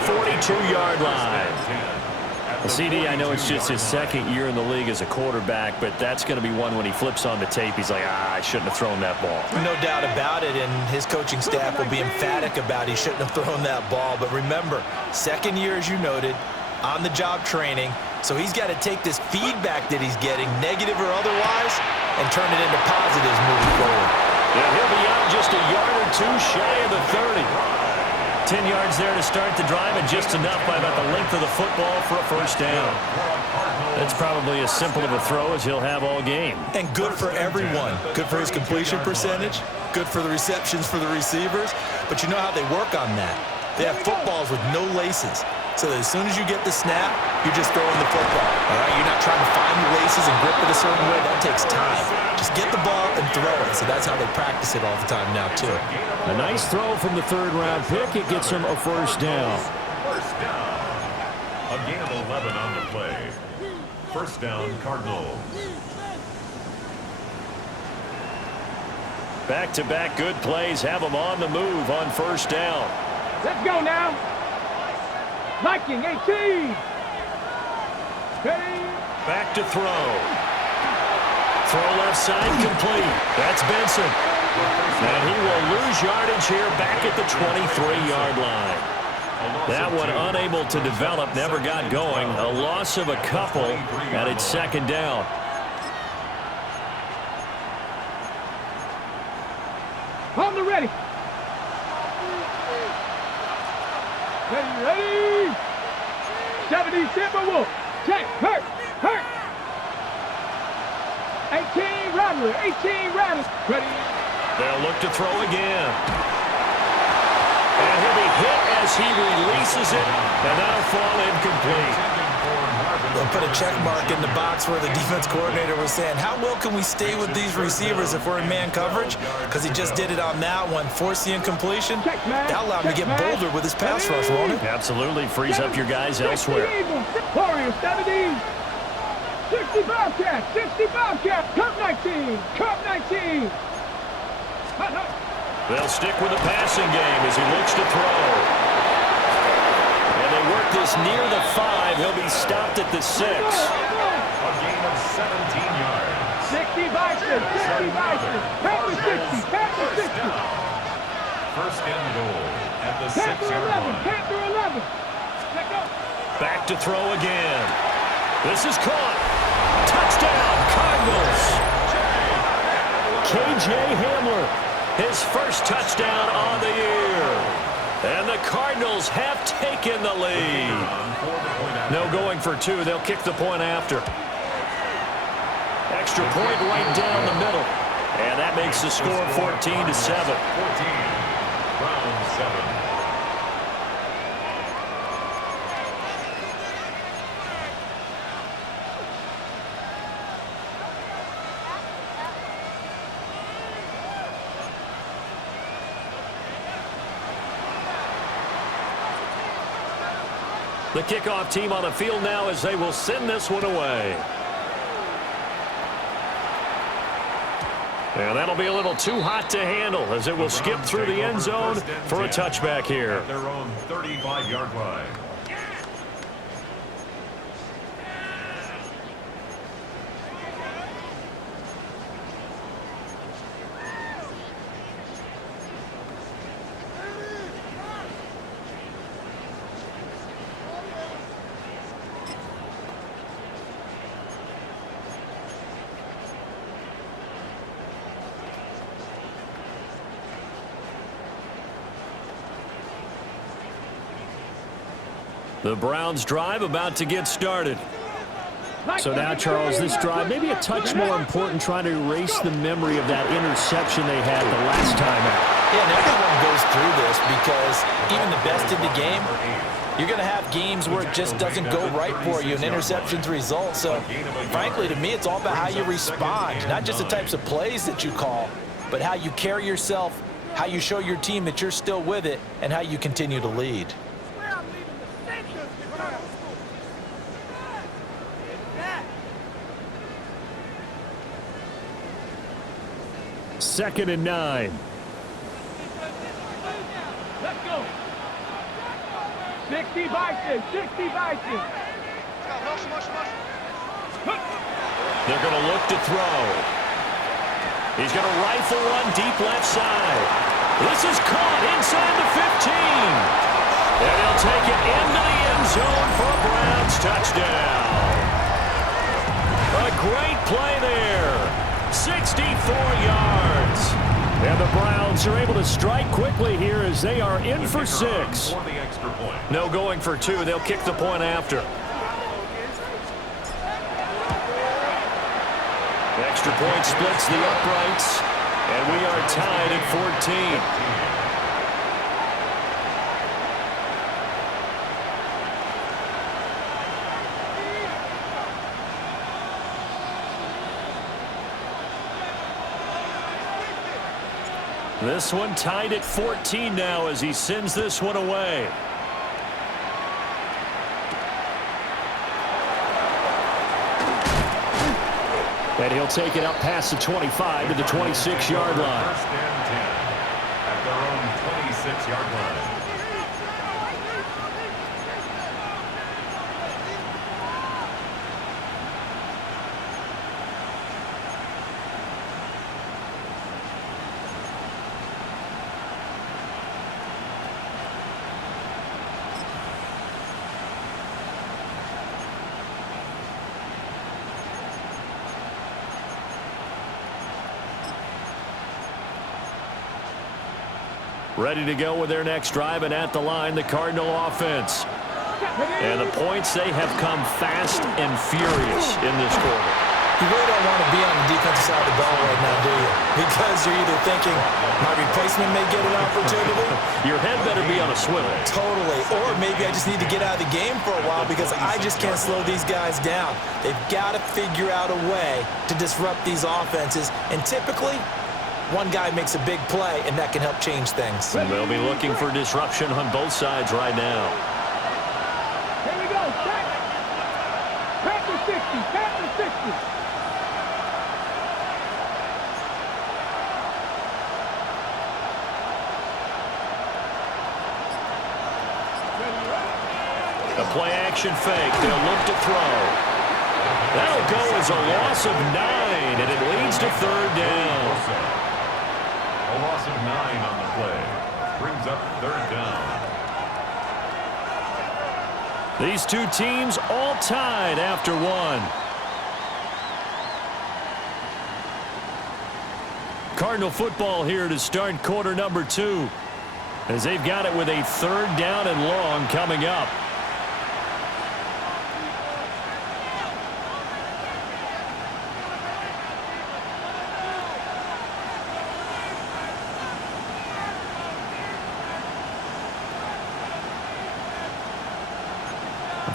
42-yard line. Well, CD, I know it's just his second year in the league as a quarterback, but that's going to be one when he flips on the tape. He's like, I shouldn't have thrown that ball. No doubt about it, and his coaching staff will be emphatic about he shouldn't have thrown that ball. But remember, second year, as you noted, on-the-job training, so he's got to take this feedback that he's getting, negative or otherwise, and turn it into positives moving forward. Yeah, he'll be out just a yard or two shy of the 30. 10 yards there to start the drive, and just enough by about the length of the football for a first down. That's probably as simple of a throw as he'll have all game. And good for everyone. Good for his completion percentage, good for the receptions for the receivers. But you know how they work on that. They have footballs with no laces. So that as soon as you get the snap, you're just throwing the football. All right? You're not trying to find the laces and grip it a certain way. That takes time. Just get the ball and throw it. So that's how they practice it all the time now, too. A nice throw from the third-round pick. It gets him a first down. First down. A gain of 11 on the play. First down, Cardinals. Back-to-back good plays have him on the move on first down. Let's go now. Liking 18. Ready. Back to throw. Throw left side complete. That's Benson. And he will lose yardage here back at the 23-yard line. That one unable to develop, never got going. A loss of a couple, and it's second down. On the ready. Ready. 70 Timberwolf. Check. Hurt. 18 Rattler. 18 Rattler. Ready. They'll look to throw again. And he'll be hit as he releases it, and that'll fall incomplete. They'll put a check mark in the box where the defense coordinator was saying, how well can we stay with these receivers if we're in man coverage? Because he just did it on that one. Force the incompletion. That'll allow him to get bolder with his pass rush, won't it? Absolutely. Frees up your guys elsewhere. Warriors 70. 60 Bobcat. 60 Bobcat. Cup 19. Cup 19. They'll stick with the passing game as he looks to throw. And they work this near the 5. He'll be stopped at the 6. A gain of 17 yards. 60 Bison. 60 Bison. Panther 60. Panther 60. First and goal at the 6-yard line. Panther 11. Let go. Back to throw again. This is caught. Touchdown, Cardinals. K.J. Hamler, his first touchdown on the year. And the Cardinals have taken the lead. No going for two. They'll kick the point after. Extra point right down the middle. And that makes the score 14-7. 14. Round 7. The kickoff team on the field now as they will send this one away. And that'll be a little too hot to handle as it will skip through the end zone for a touchback here. At their own 35-yard line. The Browns drive about to get started. So now, Charles, this drive maybe a touch more important, trying to erase the memory of that interception they had the last time out. Yeah, and everyone goes through this because even the best in the game, you're going to have games where it just doesn't go right for you, and interceptions result. So, frankly, to me, it's all about how you respond, not just the types of plays that you call, but how you carry yourself, how you show your team that you're still with it, and how you continue to lead. Second and 9. Let's go. 60 Vikings, 60 Vikings. They're going to look to throw. He's going to rifle one deep left side. This is caught inside the 15. And he'll take it into the end zone for a Browns touchdown. A great play there. 64 yards. And the Browns are able to strike quickly here as they are in for 6. No going for 2. They'll kick the point after. Extra point splits the uprights, and we are tied at 14. This one tied at 14 now as he sends this one away. And he'll take it up past the 25 to the 26-yard line. First and 10 at their own 26-yard line. Ready to go with their next drive, and at the line, the Cardinal offense. And the points, they have come fast and furious in this quarter. You really don't want to be on the defensive side of the ball right now, do you? Because you're either thinking, my replacement may get an opportunity. Your head better be on a swivel. Totally. Or maybe I just need to get out of the game for a while because I just can't slow these guys down. They've got to figure out a way to disrupt these offenses. And typically, one guy makes a big play, and that can help change things. And they'll be looking for disruption on both sides right now. Here we go, set. Panther 60, Panther 60. A play-action fake. They'll look to throw. That'll go as a loss of 9, and it leads to third down. A loss of 9 on the play. Brings up third down. These two teams all tied after 1. Cardinal football here to start quarter number 2. As they've got it with a third down and long coming up.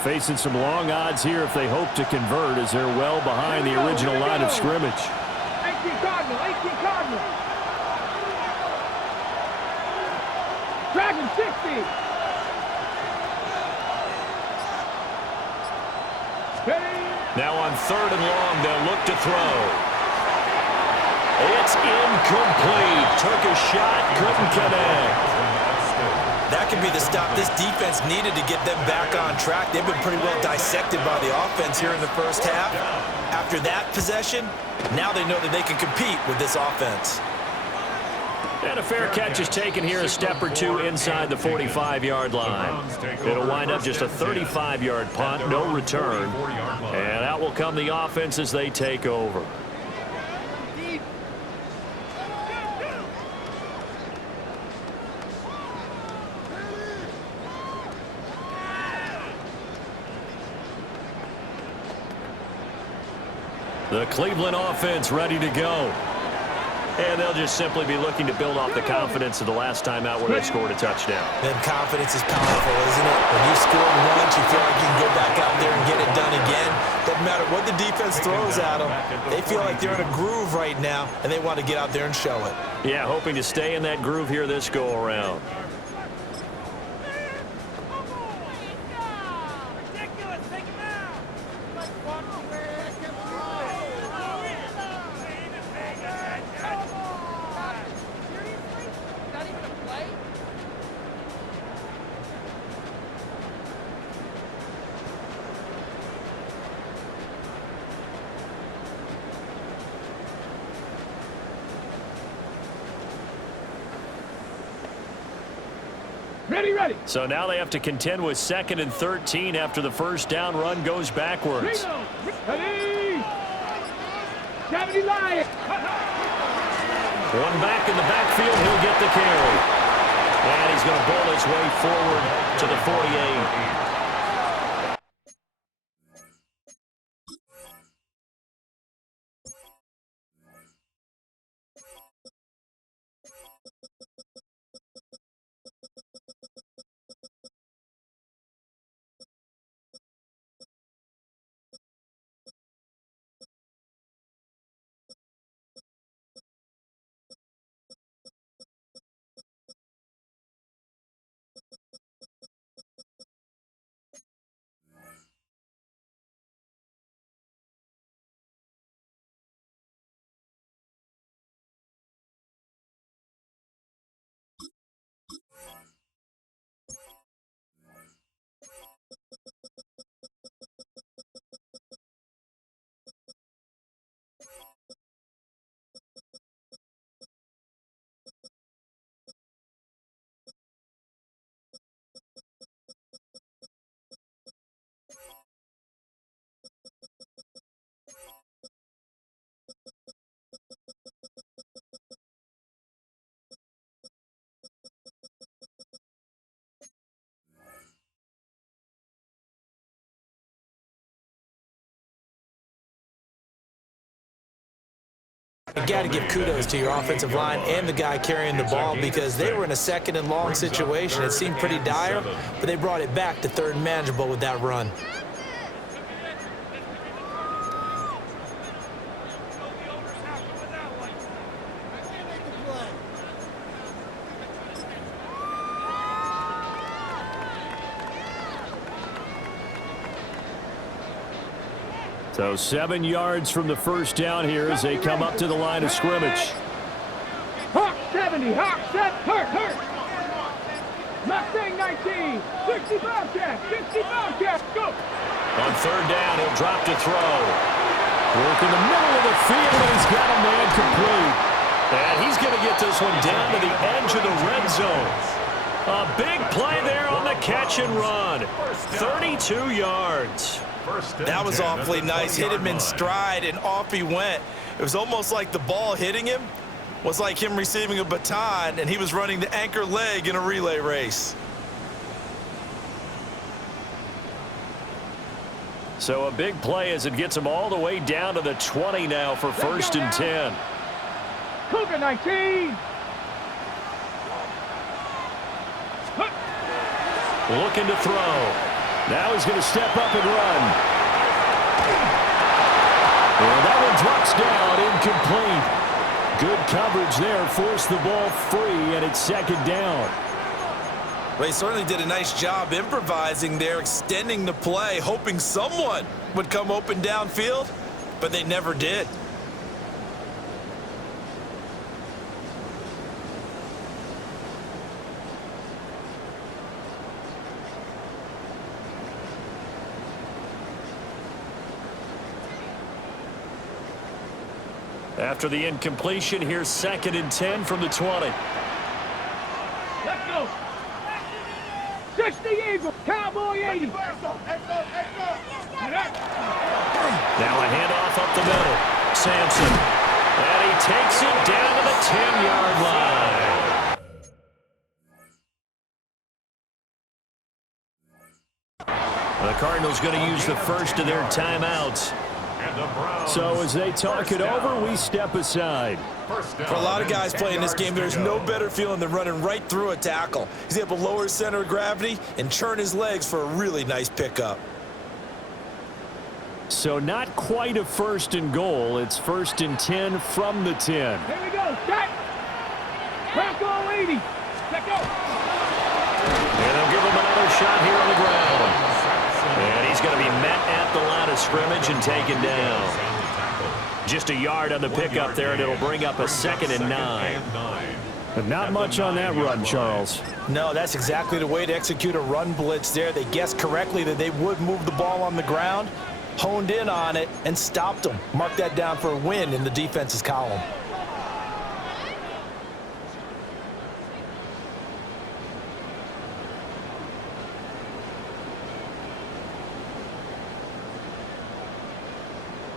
Facing some long odds here if they hope to convert as they're well behind the original line of scrimmage. 18 Cardinal, 18 Cardinal. Dragon 60. Now on third and long, they'll look to throw. It's incomplete. Took a shot, couldn't connect. That could be the stop this defense needed to get them back on track. They've been pretty well dissected by the offense here in the first half. After that possession, now they know that they can compete with this offense. And a fair catch is taken here a step or two inside the 45-yard line. It'll wind up just a 35-yard punt, no return. And out will come the offense as they take over. The Cleveland offense ready to go. And they'll just simply be looking to build off the confidence of the last time out where they scored a touchdown. Then confidence is powerful, isn't it? When you've scored once, you feel like you can go back out there and get it done again. Doesn't matter what the defense throws at them. They feel like they're in a groove right now, and they want to get out there and show it. Yeah, hoping to stay in that groove here this go-around. Ready, ready. So now they have to contend with 2nd and 13 after the first down run goes backwards. Ready. 70 Lions. One back in the backfield, he'll get the carry. And he's going to bowl his way forward to the 48. You got to give kudos to your offensive line and the guy carrying the ball because they were in a 2nd and long situation. It seemed pretty dire, but they brought it back to 3rd and manageable with that run. So 7 yards from the first down here as they come up to the line of scrimmage. Hawk 70, Hawk set, hurt. Mustang 19, 60 Bobcat, 60 Bobcat, go. On 3rd down, he'll drop to throw. Work in the middle of the field, and he's got a man complete. And he's going to get this one down to the edge of the red zone. A big play there on the catch and run. 32 yards. That was awfully nice. Hit him in stride, and off he went. It was almost like the ball hitting him was like him receiving a baton, and he was running the anchor leg in a relay race. So a big play as it gets him all the way down to the 20 now for 1st and 10. Cougar 19. Looking to throw. Now he's going to step up and run. And that one drops down, incomplete. Good coverage there, forced the ball free, and it's 2nd down. Well, he certainly did a nice job improvising there, extending the play, hoping someone would come open downfield, but they never did. After the incompletion, here's 2nd and 10 from the 20. Let's go. 60 Eagle, Cowboy 80. Now a handoff up the middle. Sampson. And he takes it down to the 10-yard line. The Cardinals going to use the first of their timeouts. So as they talk it over, we step aside. For a lot of guys playing this game, there's no better feeling than running right through a tackle. He's able to lower his center of gravity and turn his legs for a really nice pickup. So not quite a 1st and goal. It's 1st and 10 from the 10. Here we go. Set. Bronco 80. Let go. And they'll give him another shot here on the ground. And he's going to be met at the line of scrimmage and taken down. Just a yard on the pickup there, and it'll bring up a 2nd and 9. But not much on that run, Charles. No, that's exactly the way to execute a run blitz there. They guessed correctly that they would move the ball on the ground, honed in on it, and stopped them. Mark that down for a win in the defense's column.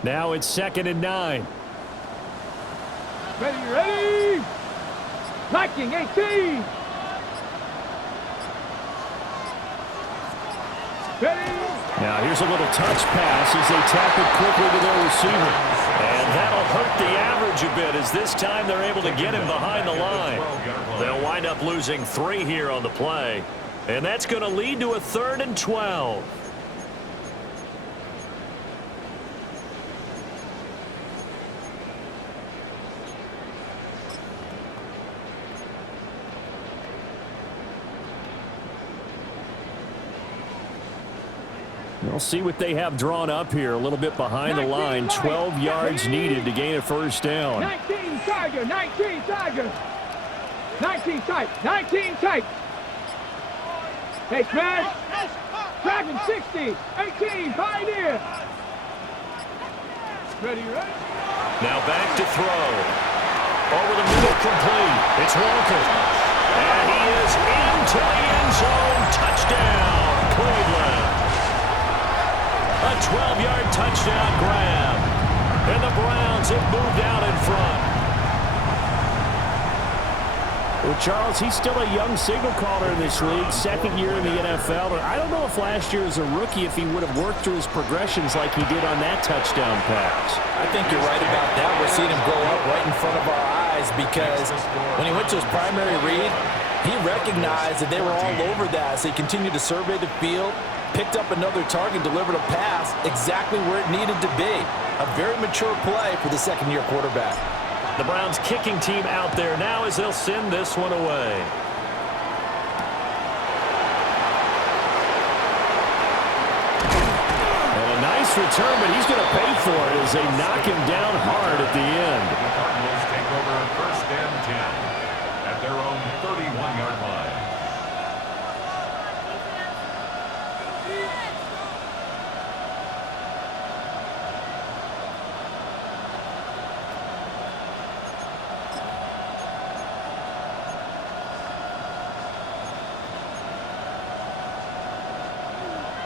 Now it's 2nd and 9. Ready. 19-18. Ready. Now here's a little touch pass as they tap it quickly to their receiver. And that'll hurt the average a bit as this time they're able to get him behind the line. They'll wind up losing 3 here on the play. And that's going to lead to a 3rd and 12. We'll see what they have drawn up here. A little bit behind the line. 12 yards needed to gain a first down. 19 Tiger. 19 Tiger. 19 tight. 19 tight. Hey, smash. Tracking 60. 18. Pioneer. Ready. Now back to throw. Over the middle, complete. It's Walker. And he is into the end zone. Touchdown, Cleveland. A 12-yard touchdown grab. And the Browns have moved out in front. Well, Charles, he's still a young signal caller in this league, 2nd year in the NFL. And I don't know if last year as a rookie if he would have worked through his progressions like he did on that touchdown pass. I think you're right about that. We're seeing him grow up right in front of our eyes because when he went to his primary read, he recognized that they were all over that. So he continued to survey the field, picked up another target, delivered a pass exactly where it needed to be. A very mature play for the 2nd-year quarterback. The Browns kicking team out there now as they'll send this one away. And a nice return, but he's going to pay for it as they knock him down hard at the end. The Cardinals take over 1st and 10 at their own 31-yard line.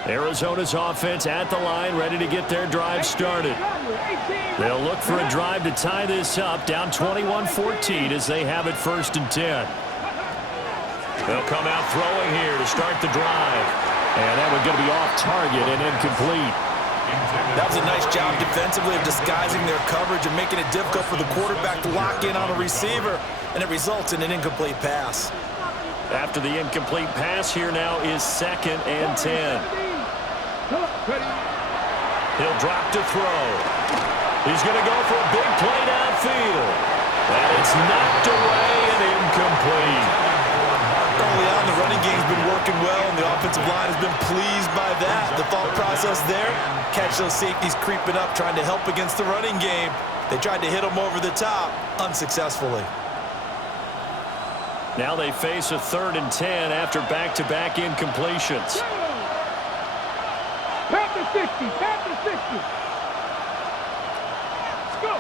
Arizona's offense at the line, ready to get their drive started. They'll look for a drive to tie this up, down 21-14 as they have it 1st and 10. They'll come out throwing here to start the drive. And that one's going to be off target and incomplete. That was a nice job defensively of disguising their coverage and making it difficult for the quarterback to lock in on a receiver, and it results in an incomplete pass. After the incomplete pass, here now is 2nd and 10. He'll drop to throw. He's going to go for a big play downfield. And it's knocked away and incomplete. Early on, the running game's been working well, and the offensive line has been pleased by that. The thought process there, catch those safeties creeping up, trying to help against the running game. They tried to hit them over the top, unsuccessfully. Now they face a 3rd and 10 after back-to-back incompletions. Panther 60. Panther 60. Go.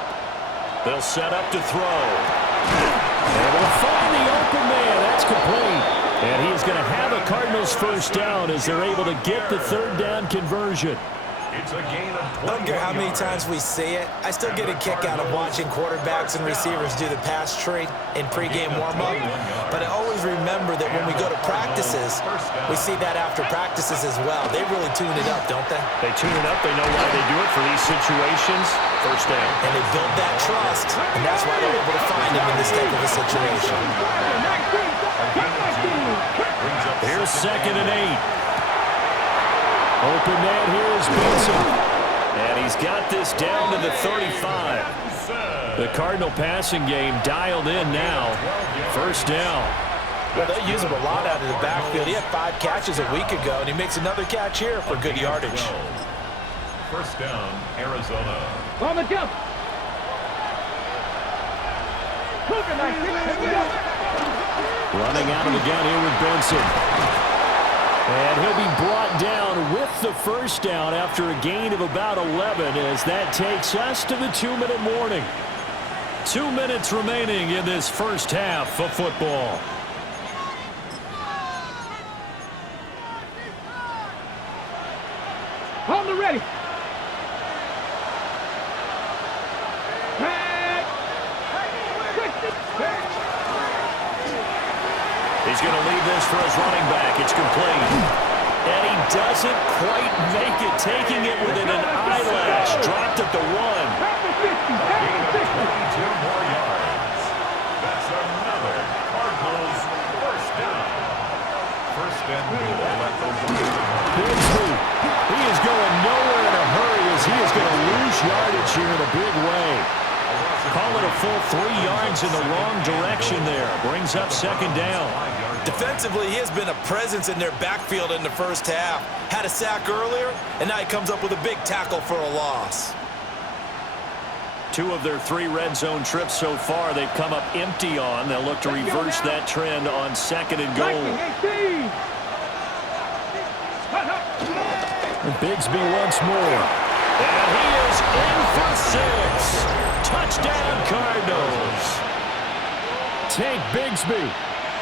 They'll set up to throw. And will find the open man. That's complete. And he's going to have a Cardinals first down as they're able to get the 3rd down conversion. It's a gain of 20. I don't care how many times we see it. I still get a kick out of watching quarterbacks and receivers do the pass tree in pregame warm-up. But I always remember that when we go to practices, we see that after practices as well. They really tune it up, don't they? They tune it up. They know why they do it for these situations. First down. And they build that trust, and that's why they're able to find him in this type of a situation. Here's 2nd and 8. Open man here is Benson. And he's got this down to the 35. The Cardinal passing game dialed in now. First down. Well, they use him a lot out of the backfield. He had 5 catches a week ago, and he makes another catch here for good yardage. First down, Arizona. On the jump. Running out of the gun here with Benson. And he'll be brought down with the first down after a gain of about 11 as that takes us to the 2-minute warning. 2 minutes remaining in this first half of football. On the ready. for his running back. It's complete. And he doesn't quite make it, taking it within an eyelash. Dropped at the 1. Gain of 22 more yards. That's another Cardinals first down. First and goal at the 1. Bigsby, he is going nowhere in a hurry as he is going to lose yardage here in a big way. Call it a full 3 yards in the wrong direction there. Brings up second down. Defensively, he has been a presence in their backfield in the first half. Had a sack earlier, and now he comes up with a big tackle for a loss. 2 of their 3 red zone trips so far they've come up empty on. They'll look to reverse that trend on second and goal. And Bigsby once more. And he is in for 6. Touchdown, Cardinals. Take Bigsby.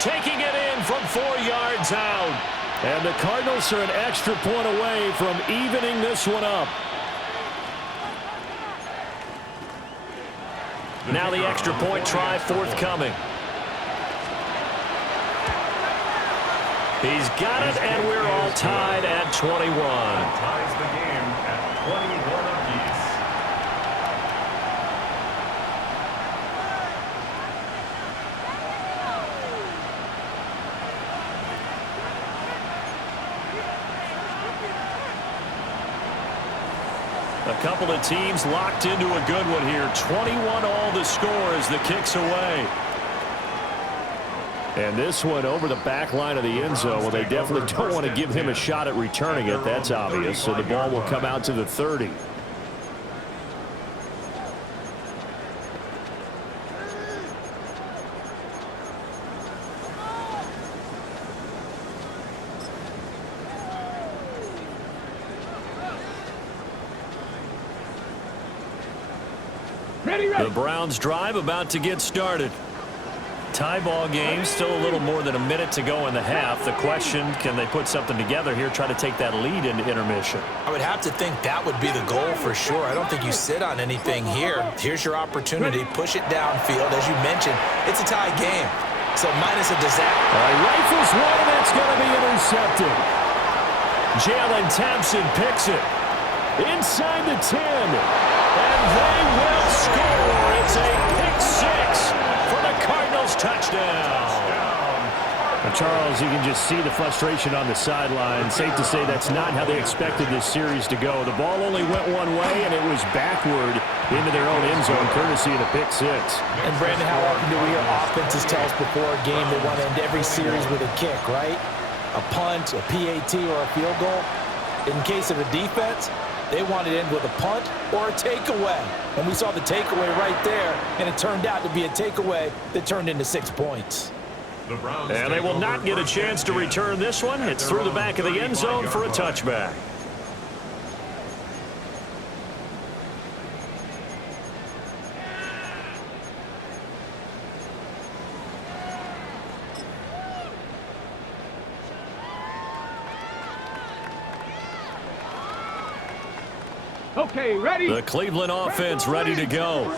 Taking it in from 4 yards out. And the Cardinals are an extra point away from evening this one up. Now the extra point try forthcoming. He's got it, and we're all tied at 21. Ties the game at 21 apiece. A couple of teams locked into a good one here. 21 all the score as the kick's away. And this one over the back line of the end zone. Well, they definitely don't want to give him a shot at returning it. That's obvious. So the ball will come out to the 30. The Browns drive about to get started. Tie ball game, still a little more than a minute to go in the half. The question, can they put something together here, try to take that lead into intermission? I would have to think that would be the goal for sure. I don't think you sit on anything here. Here's your opportunity. Push it downfield. As you mentioned, it's a tie game. So minus a disaster. Rifles one, and it's going to be intercepted. Jalen Thompson picks it. Inside the 10. And they will score. It's a pick 6 for the Cardinals touchdown. Charles, you can just see the frustration on the sideline. Safe to say that's not how they expected this series to go. The ball only went one way, and it was backward into their own end zone, courtesy of the pick 6. And, Brandon, how often do we hear offenses tell us before a game they want to end every series with a kick, right? A punt, a PAT, or a field goal. In case of the defense, they wanted to end with a punt or a takeaway. And we saw the takeaway right there, and it turned out to be a takeaway that turned into 6 points. And they will not get a chance to return this one. It's through the back of the end zone for a touchback. Okay, ready? The Cleveland offense ready to go.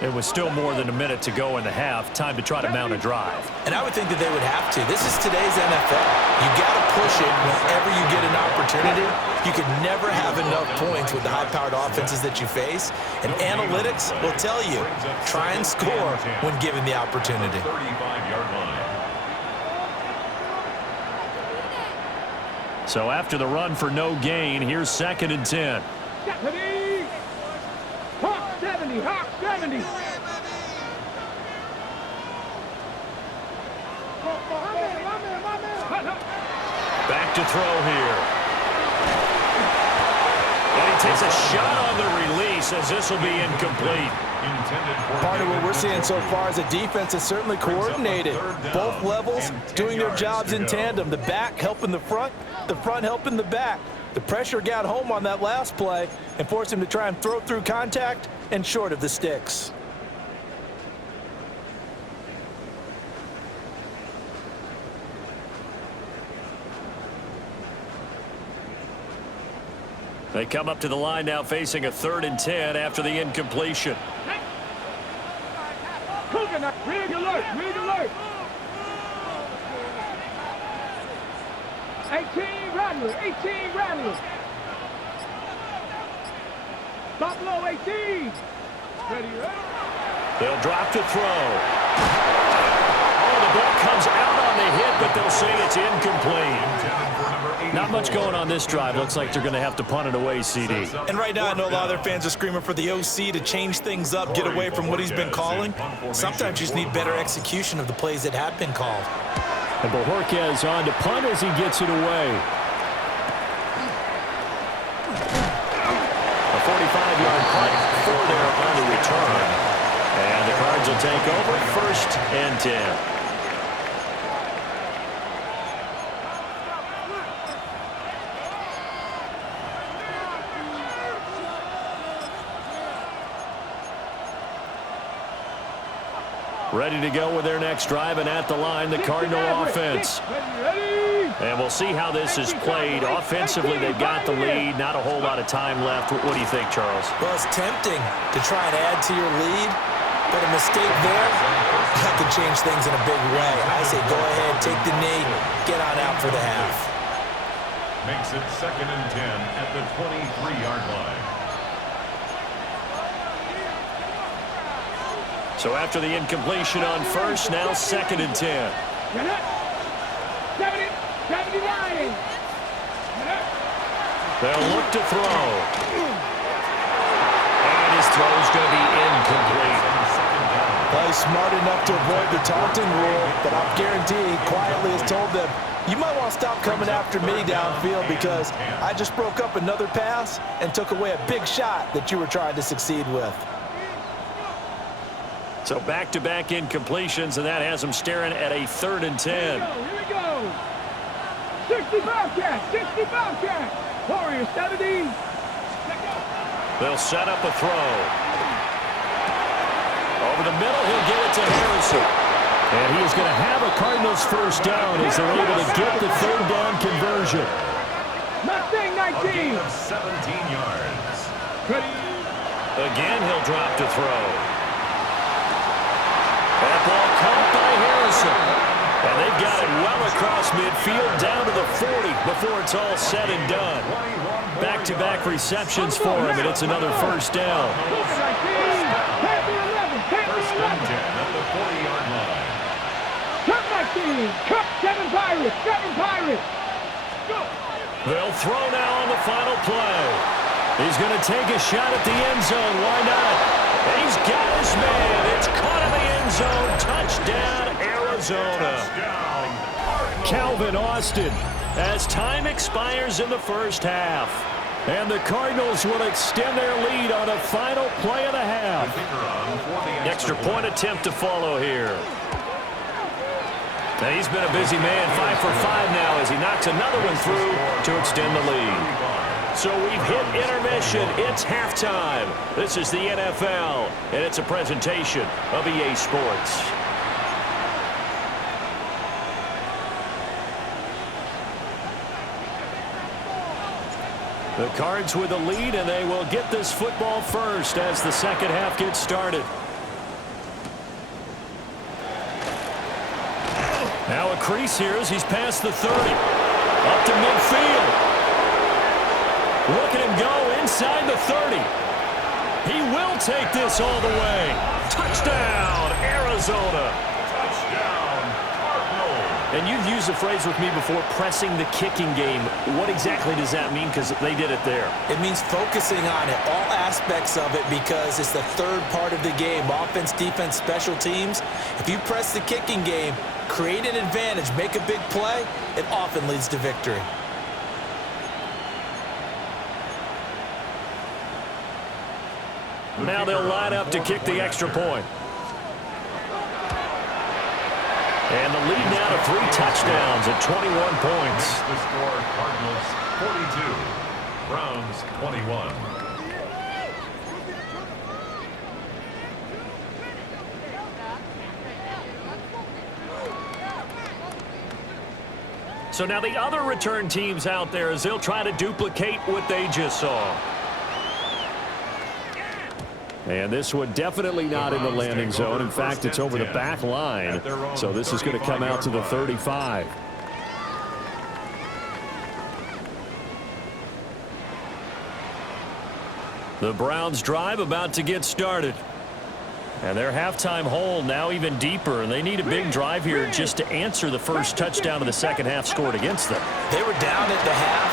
It was still more than a minute to go in the half. Time to try to mount a drive. And I would think that they would have to. This is today's NFL. You got to push it whenever you get an opportunity. You could never have enough points with the high-powered offenses that you face. And analytics will tell you, try and score when given the opportunity. 35-yard line. So after the run for no gain, here's 2nd and 10. Ready? Hawk 70, Hawk 70. Back to throw here. And he takes a shot on the release as this will be incomplete. Part of what we're seeing so far is a defense that's certainly coordinated. Both levels doing their jobs in tandem. The back helping the front helping the back. The pressure got home on that last play and forced him to try and throw through contact and short of the sticks. They come up to the line now facing a 3rd and 10 after the incompletion. Rig alert, rig alert. 18, Rattler. 18, Rattler. Stop low, 18. Ready, ready. They'll drop to throw. Oh, the ball comes out on the hit, but they'll say it's incomplete. Not much going on this drive. Looks like they're going to have to punt it away, CD. And right now, I know a lot of their fans are screaming for the OC to change things up, get away from what he's been calling. Sometimes you just need better execution of the plays that have been called. And Bojorquez on to punt as he gets it away. A 45-yard punt for there on the return. And the Cards will take over 1st and 10. Ready to go with their next drive, and at the line, the Cardinal offense. And we'll see how this is played. Offensively, they've got the lead. Not a whole lot of time left. What do you think, Charles? Well, it's tempting to try and add to your lead, but a mistake there, that could change things in a big way. I say go ahead, take the knee, get on out for the half. Makes it 2nd and 10 at the 23-yard line. So after the incompletion on first, now 2nd and 10. 79. They'll look to throw. And his throw's going to be incomplete. Well, he's smart enough to avoid the taunting rule, but I'm guaranteed he quietly has told them, you might want to stop coming after me downfield because I just broke up another pass and took away a big shot that you were trying to succeed with. So back-to-back incompletions, and that has them staring at a 3rd and 10. Here we go. 60 Bobcat. 60 Bobcat. Warrior 70. They'll set up a throw. Over the middle, he'll give it to Harrison. And he is going to have a Cardinals first down as they're able to get the 3rd down conversion. Mustang 19. 17 yards. Ready. Again, he'll drop to throw. That ball caught by Harrison. And they've got it well across midfield down to the 40 before it's all said and done. Back-to-back receptions for him, and it's another first down. 1st and 10 at the 40-yard line. Cup 19. Cup 7 Pirates. 7 Pirates. Go. They'll throw now on the final play. He's going to take a shot at the end zone. Why not? And he's got his man. It's caught in the end zone. Touchdown, Arizona. Calvin Austin as time expires in the first half. And the Cardinals will extend their lead on a final play and a half. Extra point attempt to follow here. Now he's been a busy man, 5 for 5 now as he knocks another one through to extend the lead. So we've hit intermission. It's halftime. This is the NFL, and it's a presentation of EA Sports. The Cards with the lead, and they will get this football first as the second half gets started. Now a crease here as he's past the 30. Up to midfield. Look at him go inside the 30. He will take this all the way. Touchdown, Arizona. Touchdown, Cardinals. And you've used the phrase with me before, pressing the kicking game. What exactly does that mean? Because they did it there. It means focusing on it, all aspects of it, because it's the 3rd part of the game, offense, defense, special teams. If you press the kicking game, create an advantage, make a big play, it often leads to victory. Now they'll line up to kick the extra point. And the lead now to 3 touchdowns at 21 points. The score, Cardinals 42, Browns 21. So now the other return teams out there as they'll try to duplicate what they just saw. And this one definitely not in the landing zone. In fact, it's over the back line. So this is going to come out to the 35. The Browns drive about to get started. And their halftime hole now even deeper, and they need a big drive here just to answer the first touchdown of the second half scored against them. They were down at the half.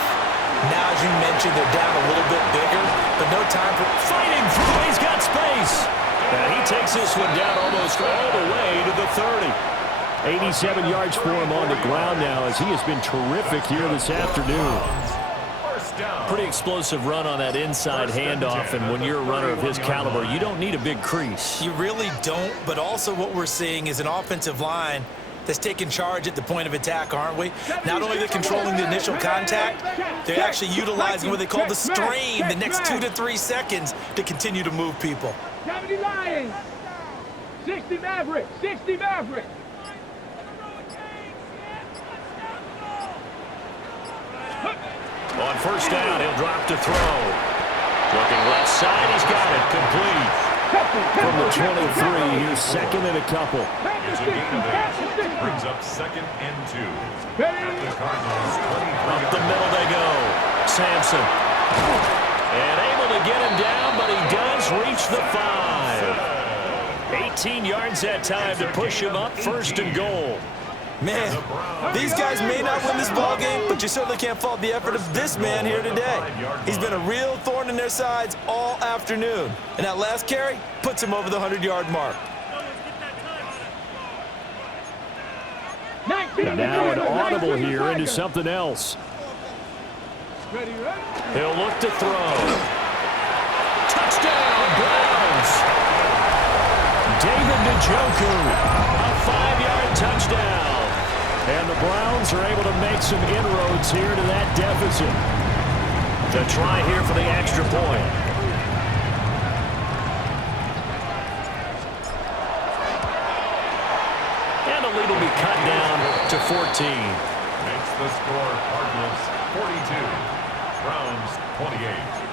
Now, as you mentioned, they're down a little bit bigger, but no time for fighting through. He's got space. And he takes this one down almost all the way to the 30. 87 yards for him on the ground now as he has been terrific here this afternoon. Pretty explosive run on that inside handoff, and when you're a runner of his caliber, you don't need a big crease. You really don't, but also what we're seeing is an offensive line that's taking charge at the point of attack, aren't we? Not only are they controlling the initial contact, they're actually utilizing what they call the strain, the next 2 to 3 seconds, to continue to move people. 70 Lions, 60 Mavericks, 60 Mavericks. On first down, he'll drop to throw. Looking left side, he's got it. Complete. From the 23, here's second and a couple. It's a gain of 8. Brings up 2nd and 2. At the Cardinals' 23. Up the middle they go. Sampson. And able to get him down, but he does reach the 5. 18 yards that time to push him up, first and goal. Man, these guys may not win this ball game, but you certainly can't fault the effort of this man here today. He's been a real thorn in their sides all afternoon. And that last carry puts him over the 100-yard mark. Now an audible here into something else. He'll look to throw. Touchdown, Browns! David Njoku, a 5-yard touchdown. And the Browns are able to make some inroads here to that deficit. To try here for the extra point. And the lead will be cut down to 14. Makes the score Cardinals 42, Browns 28.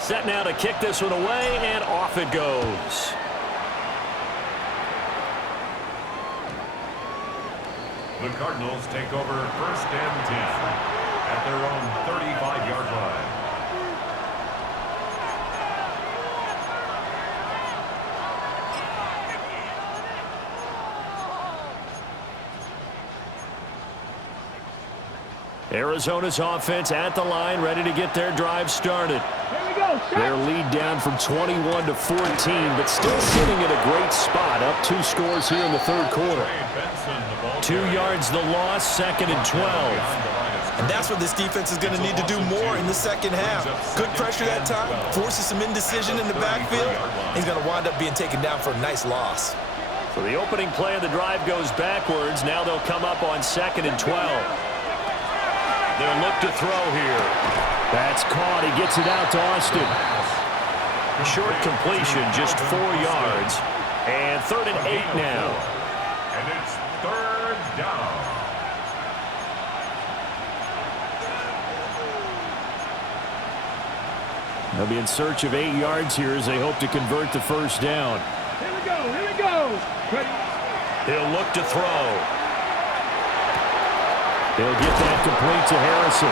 Set now to kick this one away, and off it goes. The Cardinals take over 1st and 10 at their own 35-yard line. Arizona's offense at the line, ready to get their drive started. Their lead down from 21 to 14, but still sitting at a great spot, up 2 scores here in the 3rd quarter. 2 yards the loss, 2nd and 12. And that's what this defense is going to need to do more in the second half. Good pressure that time, forces some indecision in the backfield. He's going to wind up being taken down for a nice loss. So the opening play of the drive goes backwards. Now they'll come up on 2nd and 12. They'll look to throw here. That's caught. He gets it out to Austin. Short completion, just 4 yards. And 3rd and 8 now. And it's 3rd down. They'll be in search of 8 yards here as they hope to convert the first down. Here we go, here we go. He'll look to throw. He'll get that complete to Harrison.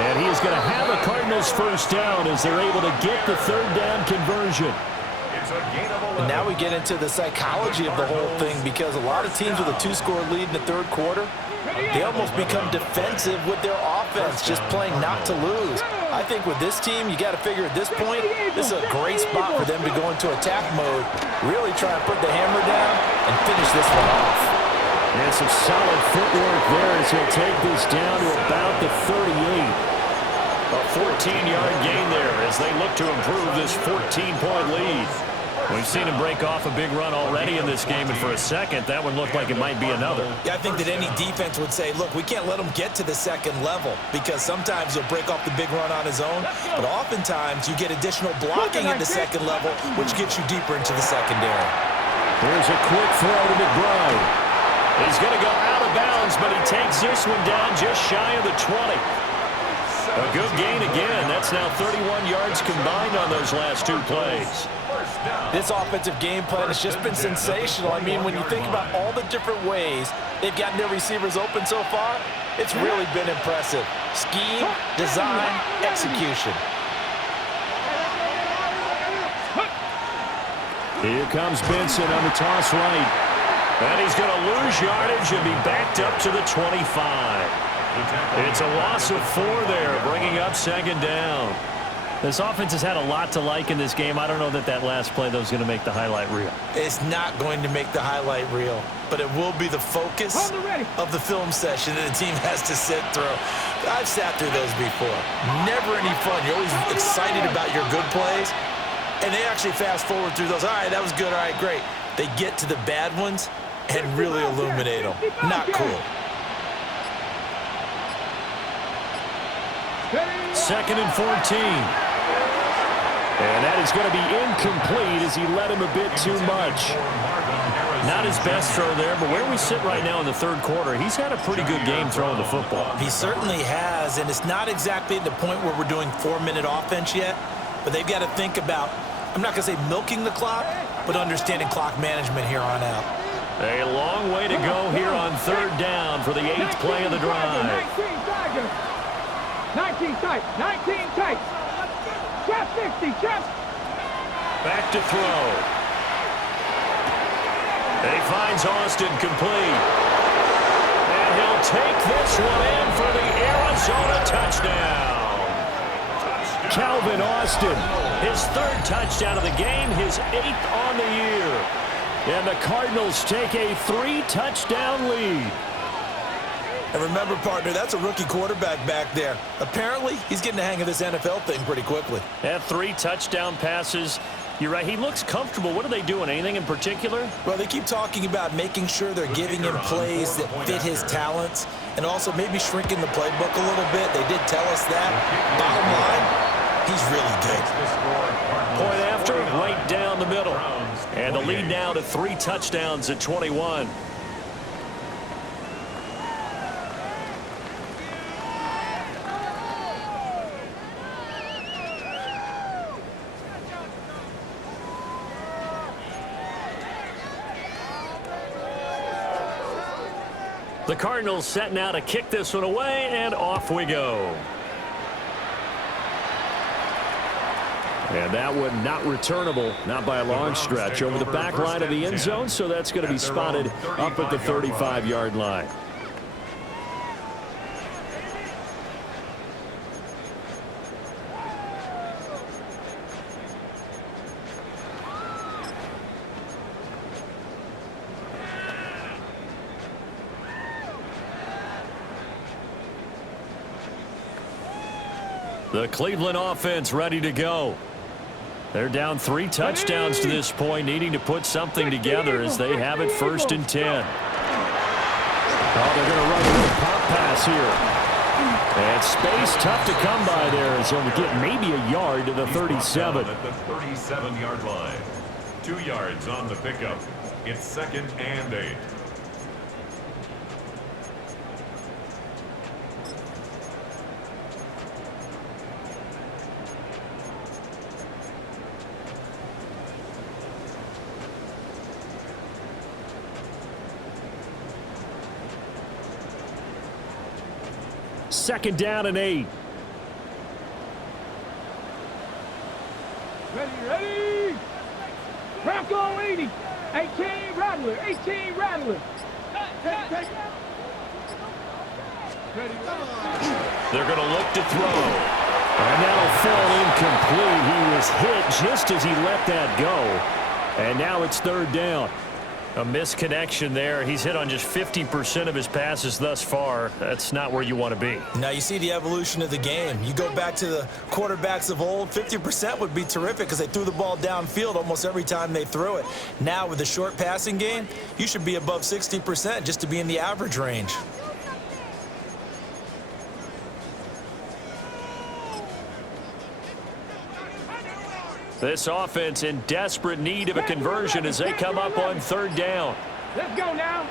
And he is going to have a Cardinals first down as they're able to get the 3rd down conversion. And now we get into the psychology of the whole thing, because a lot of teams with a 2-score lead in the 3rd quarter, they almost become defensive with their offense, just playing not to lose. I think with this team, you got to figure at this point, this is a great spot for them to go into attack mode, really try and put the hammer down and finish this one off. And some solid footwork there as he'll take this down to about the 38. A 14-yard gain there as they look to improve this 14-point lead. We've seen him break off a big run already in this game, and for a second, that one looked like it might be another. Yeah, I think that any defense would say, look, we can't let him get to the 2nd level, because sometimes he'll break off the big run on his own, but oftentimes you get additional blocking at the 2nd level, which gets you deeper into the secondary. Here's a quick throw to McBride. He's going to go out of bounds, but he takes this one down just shy of the 20. A good gain again. That's now 31 yards combined on those last two plays. This offensive game plan has just been sensational. I mean, when you think about all the different ways they've gotten their receivers open so far, it's really been impressive. Scheme, design, execution. Here comes Benson on the toss right. And he's going to lose yardage and be backed up to the 25. It's a loss of 4 there, bringing up second down. This offense has had a lot to like in this game. I don't know that that last play, though, is going to make the highlight reel. It's not going to make the highlight reel, but it will be the focus of the film session that the team has to sit through. I've sat through those before. Never any fun. You're always excited about your good plays, and they actually fast forward through those. All right, that was good. All right, great. They get to the bad ones and really illuminate them. Not cool. Second and 14. And that is going to be incomplete as he led him a bit too much. Not his best throw there, but where we sit right now in the third quarter, he's had a pretty good game throwing the football. He certainly has, and it's not exactly at the point where we're doing 4-minute offense yet, but they've got to think about, I'm not going to say milking the clock, but understanding clock management here on out. A long way to go here on third down for the 8th play of the drive. 19 tight, 19 tight. Trap 60, trap. Back to throw. And he finds Austin complete. And he'll take this one in for the Arizona touchdown. Calvin Austin, his 3rd touchdown of the game, his 8th on the year. And the Cardinals take a 3-touchdown lead. And remember, partner, that's a rookie quarterback back there. Apparently, he's getting the hang of this NFL thing pretty quickly. Had 3 touchdown passes. You're right, he looks comfortable. What are they doing? Anything in particular? Well, they keep talking about making sure they're giving him plays that fit his talents and also maybe shrinking the playbook a little bit. They did tell us that. Bottom line, he's really good. Point after, right down the middle. And the lead now to 3 touchdowns at 21. The Cardinals set now to kick this one away, and off we go. And that one not returnable, not by a long stretch, over the back line of the end zone, so that's going to be spotted up at the 35-yard line. The Cleveland offense ready to go. They're down 3 touchdowns to this point, needing to put something together as they have it 1st and 10. Oh, they're going to run a little pop pass here. And space tough to come by there as they'll get maybe a yard to the 37. At the 37-yard line. 2 yards on the pickup. It's 2nd and 8. Second down and 8. Ready. Bronco 80. 18 Rattler. 18 Rattler. Take. They're going to look to throw. And that'll fall incomplete. He was hit just as he let that go. And now it's 3rd down. A misconnection there. He's hit on just 50% of his passes thus far. That's not where you want to be. Now you see the evolution of the game. You go back to the quarterbacks of old, 50% would be terrific because they threw the ball downfield almost every time they threw it. Now with the short passing game, you should be above 60% just to be in the average range. This offense in desperate need of a conversion as they come up on 3rd down. Let's go now.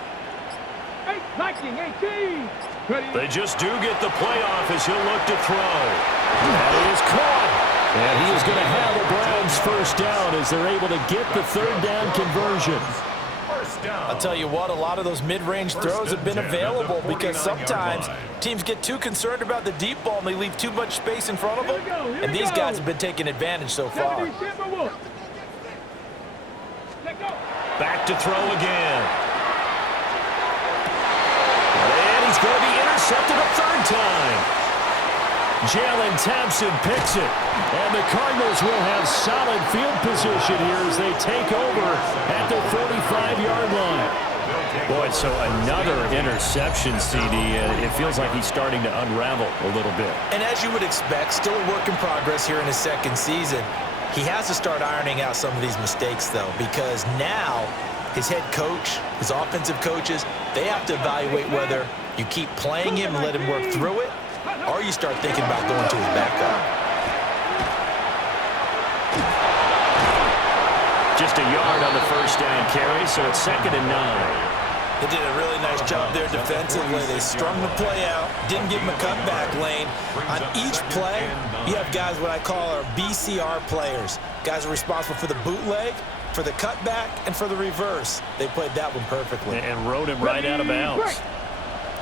19, 18. They just do get the playoff as he'll look to throw. That is caught. And he is going to have the Browns first down as they're able to get the third down conversion. I'll tell you what, a lot of those mid-range throws have been available because sometimes teams get too concerned about the deep ball and they leave too much space in front of them. And these guys have been taking advantage so far. Back to throw again. And he's going to be intercepted a third time. Jalen Thompson picks it. And the Cardinals will have solid field position here as they take over at the 45-yard line. Boy, so another interception, CD. It feels like he's starting to unravel a little bit. And as you would expect, still a work in progress here in his second season. He has to start ironing out some of these mistakes, though, because now his head coach, his offensive coaches, they have to evaluate whether you keep playing him and let him work through it, or you start thinking about going to his backup. Just a yard on the first down carry, so it's 2nd and 9. They did a really nice job there defensively. They strung the play out, didn't give him a cutback lane. On each play, you have guys what I call our BCR players. Guys are responsible for the bootleg, for the cutback, and for the reverse. They played that one perfectly. And rode him right out of bounds.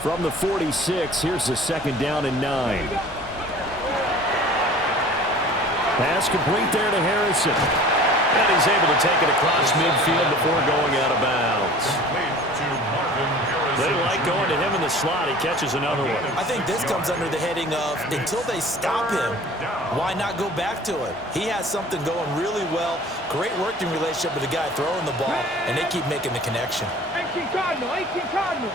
From the 46, here's the 2nd down and 9. Pass complete there to Harrison. And he's able to take it across midfield before going out of bounds. They like going to him in the slot. He catches another one. I think this comes under the heading of until they stop him, why not go back to it? He has something going really well. Great working relationship with the guy throwing the ball, and they keep making the connection. 18 Cardinal, 18 Cardinal.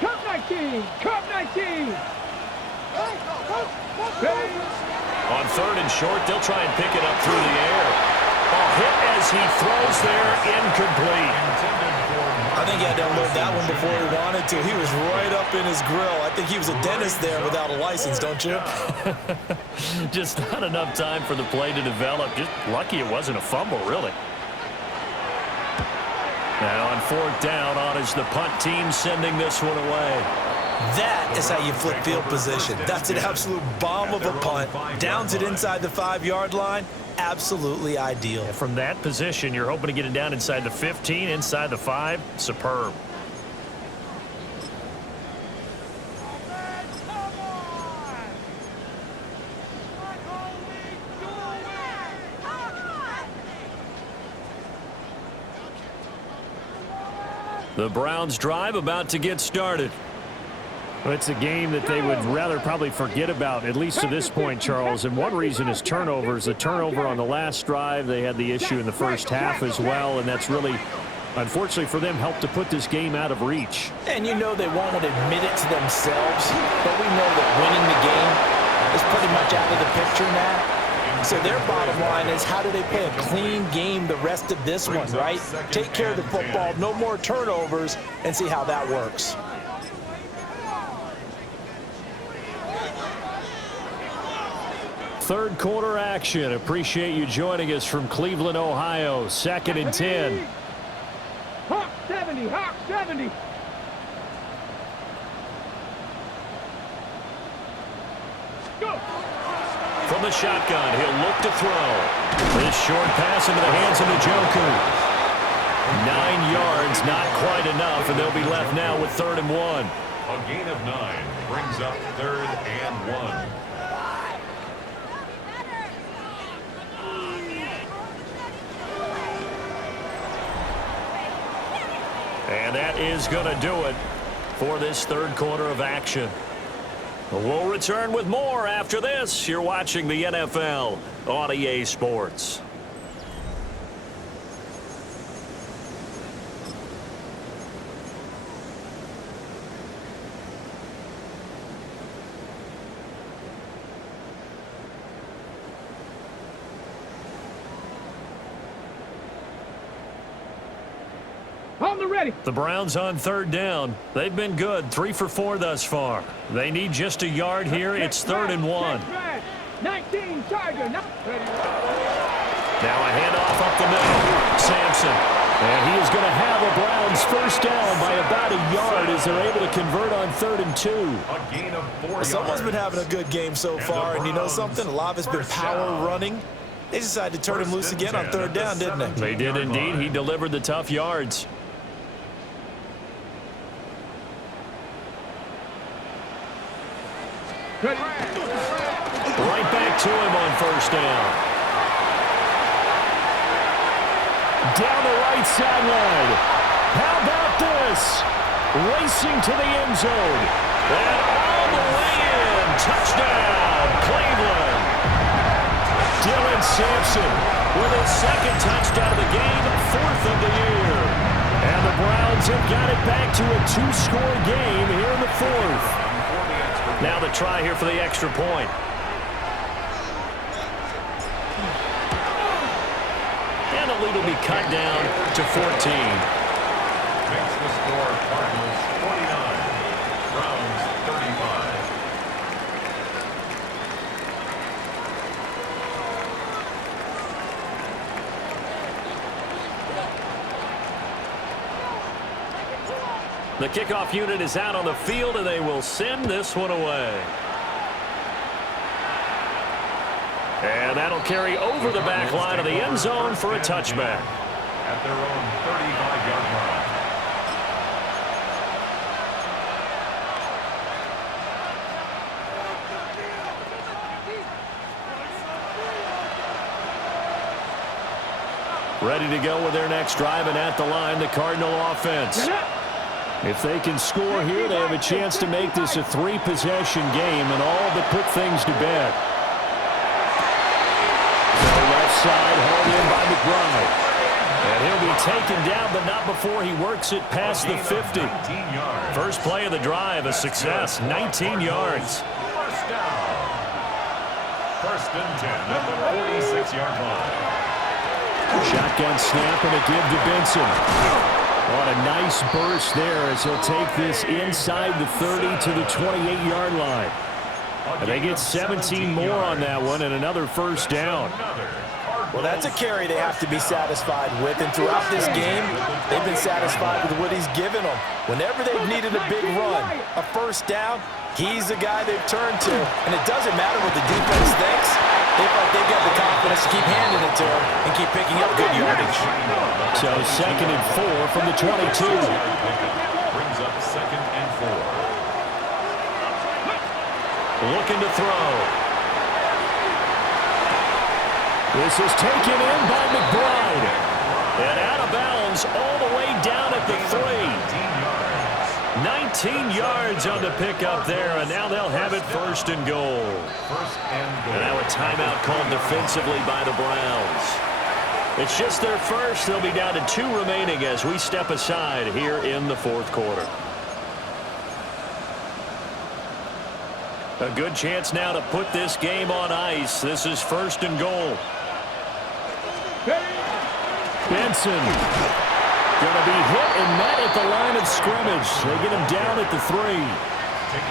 Cup 19, Cup 19. On 3rd and short, they'll try and pick it up through the air. Ball hit as he throws there, incomplete. I think he had to unload that one before he wanted to. He was right up in his grill. I think he was a dentist there without a license, don't you? Just not enough time for the play to develop. Just lucky it wasn't a fumble, really. Now on 4th down, on is the punt team sending this one away. That is how you flip field position. That's an absolute bomb of a punt. Downs it inside the 5-yard line. Absolutely ideal. From that position, you're hoping to get it down inside the 15, inside the 5. Superb. The Browns drive about to get started. Well, it's a game that they would rather probably forget about, at least to this point, Charles. And one reason is turnovers. A turnover on the last drive. They had the issue in the first half as well, and that's really, unfortunately for them, helped to put this game out of reach. And you know they won't admit it to themselves, but we know that winning the game is pretty much out of the picture now. So their bottom line is, how do they play a clean game the rest of this one, right? Take care of the football, no more turnovers, and see how that works. Third quarter action. Appreciate you joining us from Cleveland, Ohio. 2nd and 10. Hawk 70, Hawk 70. Go. From the shotgun, he'll look to throw. This short pass into the hands of Njoku. 9 yards, not quite enough, and they'll be left now with 3rd and 1. A gain of 9 brings up 3rd and 1. And that is going to do it for this third quarter of action. We'll return with more after this. You're watching the NFL on EA Sports. The Browns on 3rd down. They've been good, 3 for 4 thus far. They need just a yard here. It's 3rd and 1. 19 Tiger. Now a handoff up the middle. Sampson And he is going to have a Browns first down by about a yard as they're able to convert on 3rd and 2. A gain of 4 yards. Someone's been having a good game so far, and you know something? A lot of it's been power running. They decided to turn him loose again on 3rd down, didn't they? They did indeed. He delivered the tough yards. Right back to him on 1st down. Down the right sideline. How about this? Racing to the end zone. And all the way in. Touchdown, Cleveland. Dylan Sampson with his 2nd touchdown of the game, 4th of the year. And the Browns have got it back to a 2-score game here in the 4th. Now the try here for the extra point. And the lead will be cut down to 14. Makes the score Cardinals 49, Browns 35. The kickoff unit is out on the field, and they will send this one away. And that'll carry over the back line of the end zone for a touchback. At their own 35-yard line. Ready to go with their next drive, and at the line, the Cardinal offense. If they can score here, they have a chance to make this a 3-possession game and all but put things to bed. The left side hauled in by McBride. And he'll be taken down, but not before he works it past the 50. First play of the drive, a success, 19 yards. First down. 1st and 10 at the 46-yard line. Shotgun snap and a give to Benson. On a nice burst there as he'll take this inside the 30 to the 28-yard line. And they get 17 more on that one and another first down. Well, that's a carry they have to be satisfied with. And throughout this game, they've been satisfied with what he's given them. Whenever they've needed a big run, a first down, he's the guy they've turned to. And it doesn't matter what the defense thinks. They feel like they've got the confidence to keep handing it to him and keep picking up good yardage. So 2nd and 4 from the 22. Brings up 2nd and 4. Looking to throw. This is taken in by McBride. And out of bounds all the way down at the 3. 19 yards on the pickup there, and now they'll have it 1st and goal. And now a timeout called defensively by the Browns. It's just their first. They'll be down to 2 remaining as we step aside here in the 4th quarter. A good chance now to put this game on ice. This is 1st and goal. Benson going to be hit and met at the line of scrimmage. They get him down at the 3.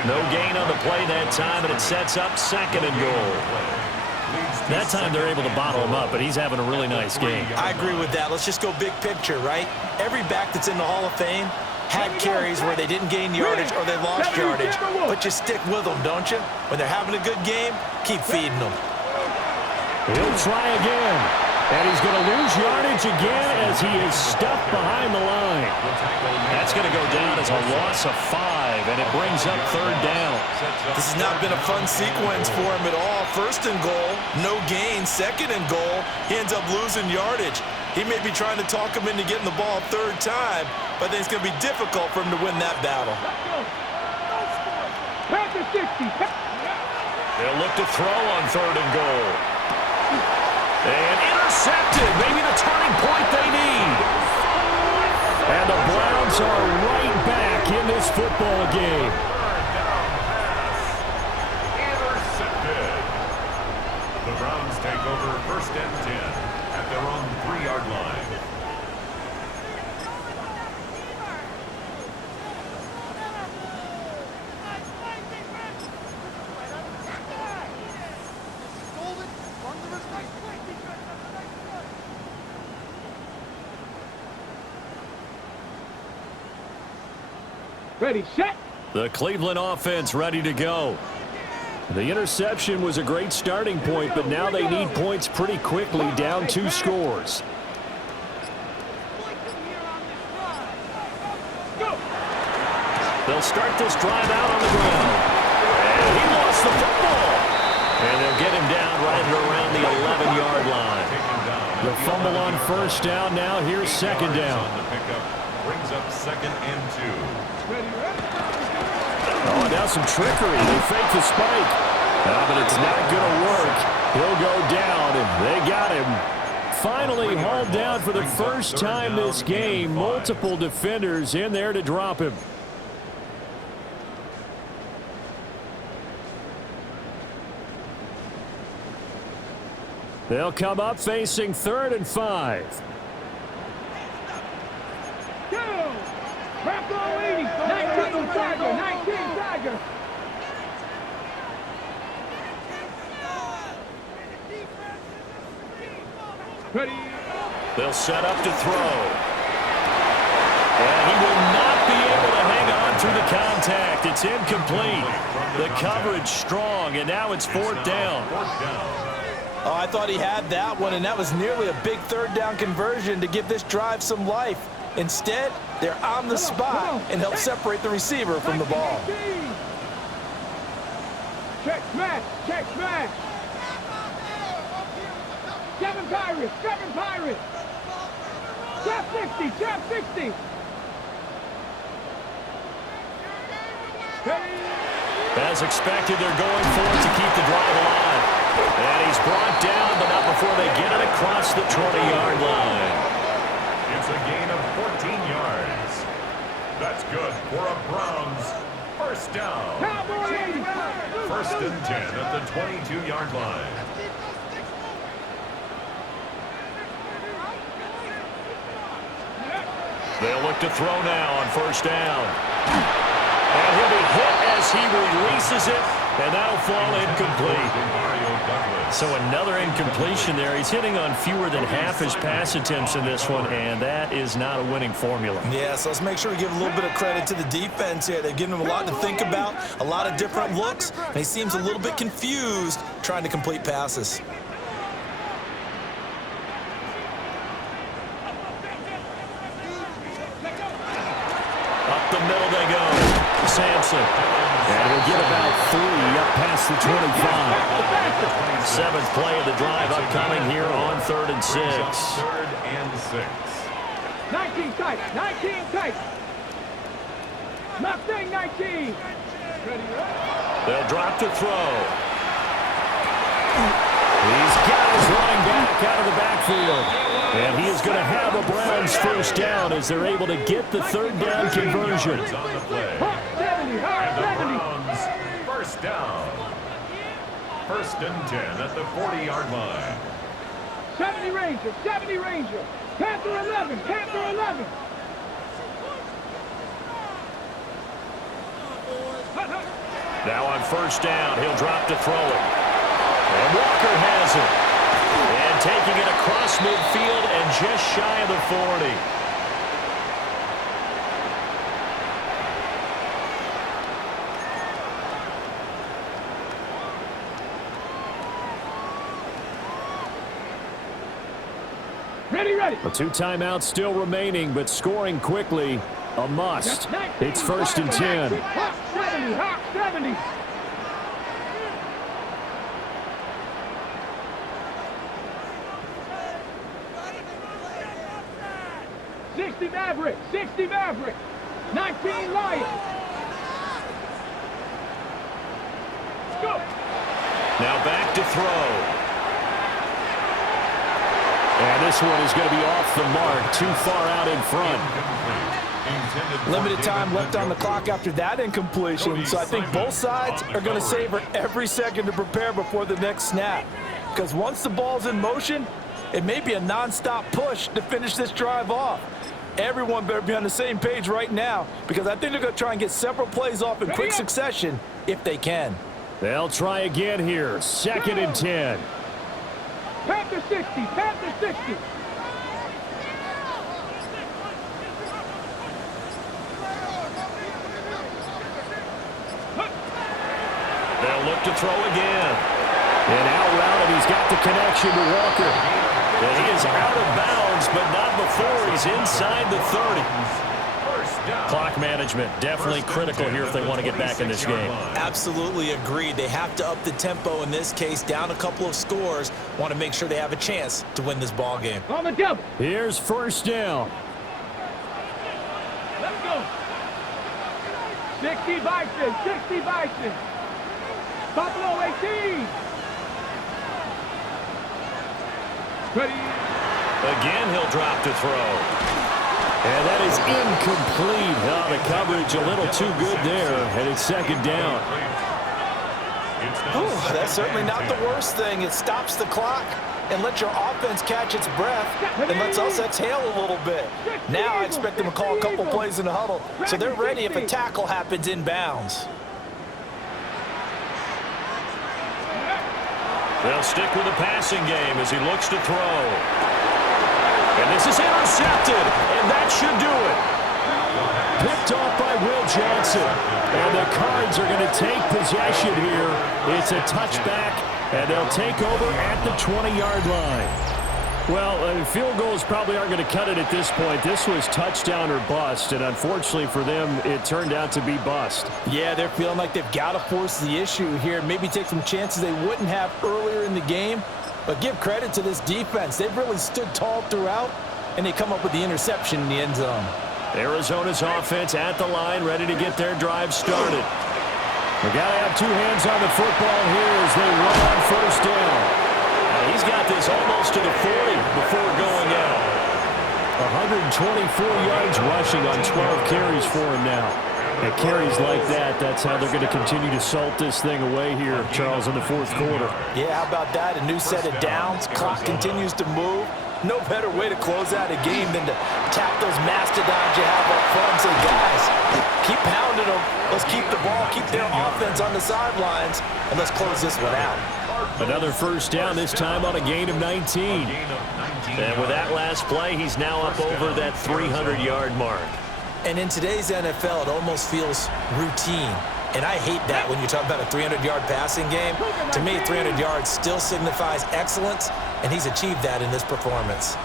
No gain on the play that time, and it sets up 2nd and goal. That time they're able to bottle him up, but he's having a really nice game. I agree with that. Let's just go big picture, right? Every back that's in the Hall of Fame had carries where they didn't gain yardage or they lost yardage. But you stick with them, don't you? When they're having a good game, keep feeding them. He'll try again. And he's going to lose yardage again as he is stuffed behind the line. That's going to go down as a loss of 5, and it brings up 3rd down. This has not been a fun sequence for him at all. 1st and goal, no gain. 2nd and goal, he ends up losing yardage. He may be trying to talk him into getting the ball 3rd time, but then it's going to be difficult for him to win that battle. They'll look to throw on 3rd and goal. And intercepted, maybe the turning point they need. And the Browns are right back in this football game. Intercepted. The Browns take over 1st and 10 at their own 3-yard line. Ready, set. The Cleveland offense ready to go. The interception was a great starting point, but now they need points pretty quickly, down 2 scores. They'll start this drive out on the ground. And he lost the football. And they'll get him down right at around the 11-yard line. The fumble on first down. Now here's second down. Brings up 2nd and 2. Oh, now some trickery. They fake the spike. But it's not going to work. He'll go down, and they got him. Finally hauled down for the first time this game. Multiple defenders in there to drop him. They'll come up facing 3rd and 5. Go! Bravo 80. 19 Tiger. 19 Tiger. Ready. They'll set up to throw. And he will not be able to hang on through the contact. It's incomplete. The coverage strong, and now it's 4th down. Oh, I thought he had that one, and that was nearly a big 3rd down conversion to give this drive some life. Instead, they're on the spot and help separate the receiver from the ball. Check smash, check smash. 7 Pirates, 7 Pirates. Trap 60, trap 60. As expected, they're going for it to keep the drive alive. And he's brought down, but not before they get it across the 20-yard line. It's a gain of 14 yards. That's good for a Browns first down. 1st and 10 at the 22-yard line. They'll look to throw now on first down. And he'll be hit as he releases it, and that'll fall incomplete. So another incompletion there. He's hitting on fewer than half his pass attempts in this one, and that is not a winning formula. Yeah, so let's make sure we give a little bit of credit to the defense here. They've given him a lot to think about, a lot of different looks, and he seems a little bit confused trying to complete passes. Up the middle they go. Sampson. And we'll get about 3 up past the 25. 7th play of the drive upcoming here on 3rd and 6. 3rd and 6. 19 tight, 19 tight. Mustang 19. They'll drop to throw. He's got his running back out of the backfield. And he is going to have a Browns first down as they're able to get the 3rd down conversion. On the play. And the Browns first down. 1st and 10 at the 40-yard line. 70 Ranger, 70 Ranger. Panther 11, Panther 11. Now on first down, he'll drop to throw it. And Walker has it. And taking it across midfield and just shy of the 40. Ready, ready. The 2 timeouts still remaining, but scoring quickly, a must. It's 1st and 10. Hawk 70, Hawk 70. Maverick, 60 Maverick, 19 Lion. Go. Now back to throw. And this one is going to be off the mark, too far out in front. Limited time left on the clock after that incompletion, so I think both sides are going to savor every second to prepare before the next snap. Because once the ball's in motion, it may be a nonstop push to finish this drive off. Everyone better be on the same page right now, because I think they're going to try and get several plays off in quick succession if they can. They'll try again here. 2nd and 10. Panther 60, Panther 60. throw again. And out route, and he's got the connection to Walker. And he is out of bounds, but not before he's inside the 30. Clock management, definitely critical here if they want to get back in this game. Absolutely agreed. They have to up the tempo in this case, down a couple of scores. Want to make sure they have a chance to win this ball game. On the double. Here's first down. Let's go. 60 Bison, 60 Bison. Buffalo 18. Ready. Again, he'll drop to throw. And that is incomplete. Oh, the coverage a little too good there, and it's second down. Ooh, that's certainly not the worst thing. It stops the clock and lets your offense catch its breath and lets us exhale a little bit. Now I expect them to call a couple plays in the huddle, so they're ready if a tackle happens inbounds. They'll stick with the passing game as he looks to throw. And this is intercepted, and that should do it. Picked off by Will Johnson. And the Cards are going to take possession here. It's a touchback, and they'll take over at the 20-yard line. Well, field goals probably aren't going to cut it at this point. This was touchdown or bust, and unfortunately for them, it turned out to be bust. Yeah, they're feeling like they've got to force the issue here, maybe take some chances they wouldn't have earlier in the game. But give credit to this defense. They've really stood tall throughout, and they come up with the interception in the end zone. Arizona's offense at the line, ready to get their drive started. We've got to have two hands on the football here as they run on first down. And he's got this almost to the 40 before going out. 124 yards rushing on 12 carries for him now. And carries like that, that's how they're going to continue to salt this thing away here, Charles, in the fourth quarter. Yeah, how about that? A new set of downs. Clock continues to move. No better way to close out a game than to tap those mastodons you have up front and say, guys, keep pounding them. Let's keep the ball, keep their offense on the sidelines, and let's close this one out. Another first down, this time on a gain of 19. And with that last play, he's now up over that 300-yard mark. And in today's NFL, it almost feels routine. And I hate that when you talk about a 300-yard passing game. To me, 300 yards still signifies excellence, and he's achieved that in this performance.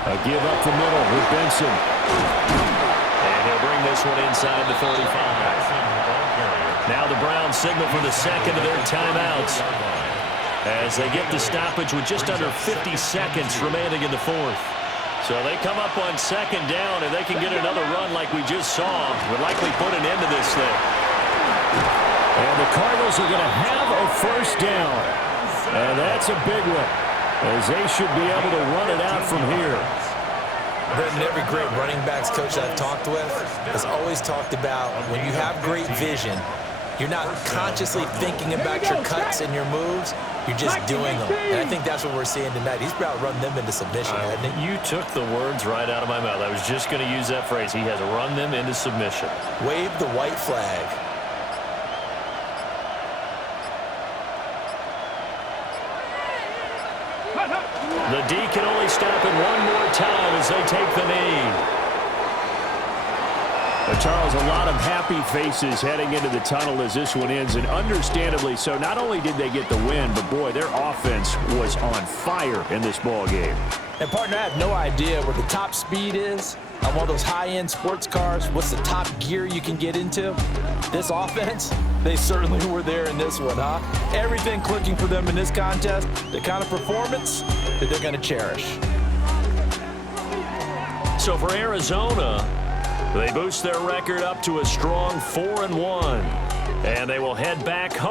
A give up the middle with Benson. And he'll bring this one inside the 35. Now the Browns signal for the second of their timeouts as they get the stoppage with just under 50 seconds remaining in the fourth. So they come up on second down, and they can get another run like we just saw. Would likely put an end to this thing. And the Cardinals are going to have a first down. And that's a big one, as they should be able to run it out from here. Brendan, every great running backs coach I've talked with has always talked about when you have great vision, you're not consciously thinking about your cuts and your moves. You're just doing them. And I think that's what we're seeing tonight. He's about run them into submission, hasn't he? You took the words right out of my mouth. I was just going to use that phrase. He has run them into submission. Wave the white flag. The D can only stop it one more time as they take the knee. Charles, a lot of happy faces heading into the tunnel as this one ends, and understandably so. Not only did they get the win, but boy, their offense was on fire in this ball game. And partner, I have no idea where the top speed is on one of those high-end sports cars. What's the top gear you can get into? This offense, they certainly were there in this one, huh? Everything clicking for them in this contest, the kind of performance that they're going to cherish. So for Arizona, they boost their record up to a strong 4-1, and they will head back home.